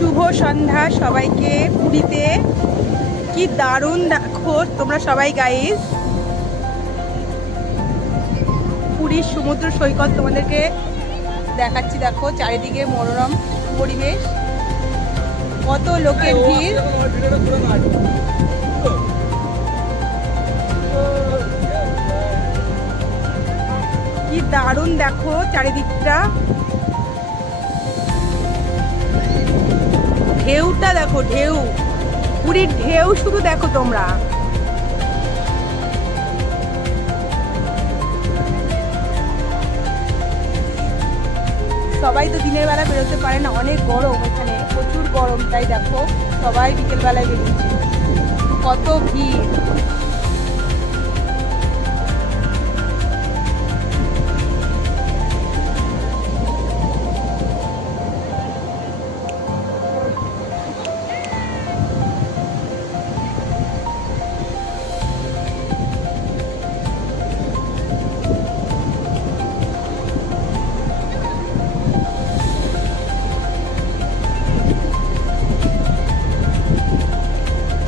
শুভ সন্ধ্যা সবাইকে। পুরীতে কি দারুণ দেখো তোমরা সবাই গাইস। পুরীর সমুদ্র সৈকত তোমাদেরকে দেখাচ্ছি, দেখো চারিদিকে মনোরম পরিবেশ, কত লোকের ভিড়। কি দারুণ দেখো চারিদিকটা, ঢেউটা দেখো, ঢেউ, পুরীর ঢেউ শুধু দেখো তোমরা। সবাই তো দিনের বেলা বেরোতে পারে না, অনেক গরম, এখানে প্রচুর গরম, তাই দেখো সবাই বিকেল বেলায় বেরিয়েছে, কত ভিড়।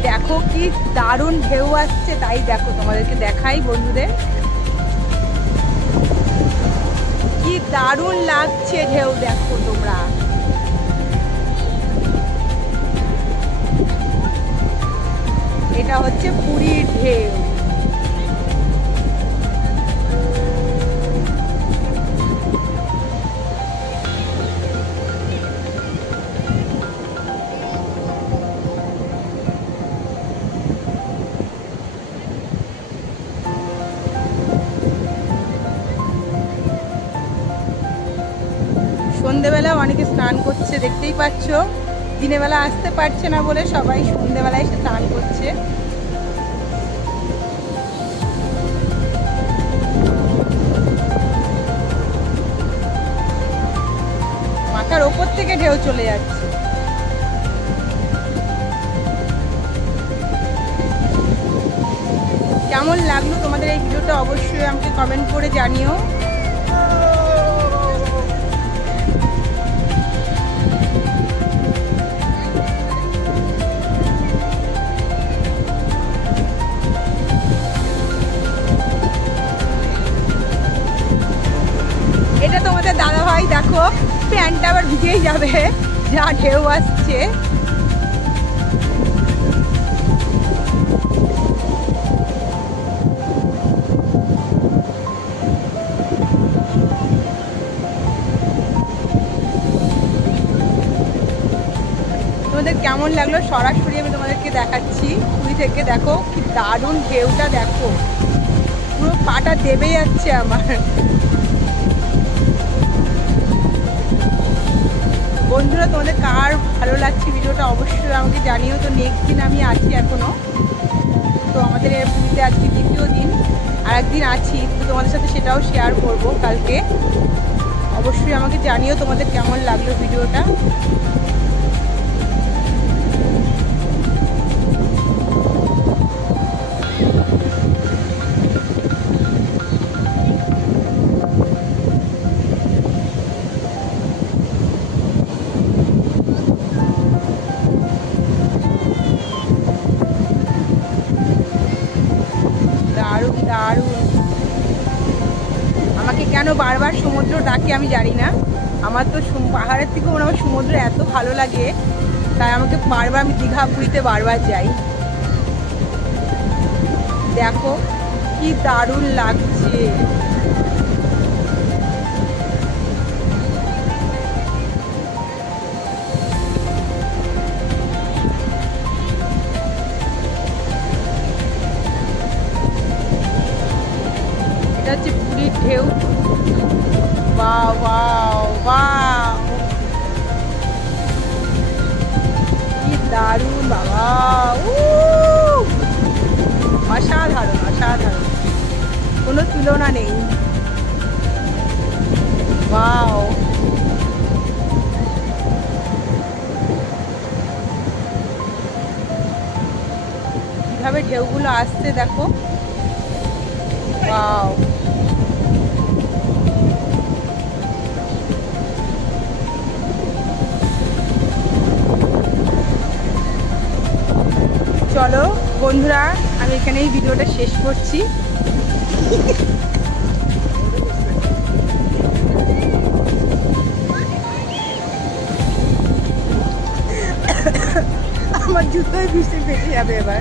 দেখো কি দারুণ ঢেউ আসছে, তাই দেখো তোমাদেরকে দেখাই বন্ধুদের, কি দারুণ লাগছে ঢেউ দেখো তোমরা। এটা হচ্ছে পুরীর ঢেউ। সন্ধেবেলা অনেকে স্নান করছে, দেখতেই পাচ্ছ, দিনের বেলা আসতে পারছে না বলে সবাই সন্ধেবেলায় এসে স্নান করছে। মাথার ওপর থেকে ঢেউ চলে যাচ্ছে। কেমন লাগলো তোমাদের এই ভিডিওটা অবশ্যই আমাকে কমেন্ট করে জানিও। এটা তোমাদের দাদা ভাই, দেখো প্যান্টটা আবার ভিজেই যাবে, যা ঢেউ আসছে। তোমাদের কেমন লাগলো সরাসরি আমি তোমাদেরকে দেখাচ্ছি পুরী থেকে। দেখো কি দারুণ ঢেউটা, দেখো পুরো পাটা দেবে যাচ্ছে আমার। বন্ধুরা তোমাদের কার ভালো লাগছে ভিডিওটা অবশ্যই আমাকে জানিও। তো নেক্সট দিন আমি আছি এখনো, তো আমাদের এর পুরীতে আজকে দ্বিতীয় দিন, আর একদিন আছি, তো তোমাদের সাথে সেটাও শেয়ার করব কালকে। অবশ্যই আমাকে জানিও তোমাদের কেমন লাগলো ভিডিওটা। দারুণ দারুণ। আমাকে কেন বারবার সমুদ্র ডাকে আমি জানি না, আমার তো পাহাড়ের থেকে আমার সমুদ্র এত ভালো লাগে, তাই আমাকে বারবার, আমি দীঘা পুরীতে বারবার যাই। দেখো কি দারুণ লাগছে। এটা হচ্ছে পুরীর ঢেউ। ওয়াও ওয়াও ওয়াও, কি দারুণ বাবা, অসাধারণ অসাধারণ, কোনো তুলনা নেই। ওয়াও, কিভাবে ঢেউগুলো আসছে দেখো। ওয়াও, চলো বন্ধুরা, আমি এখানেই ভিডিওটা শেষ করছি। আমার জুতোয় বৃষ্টি ফেটে যাবে এবার।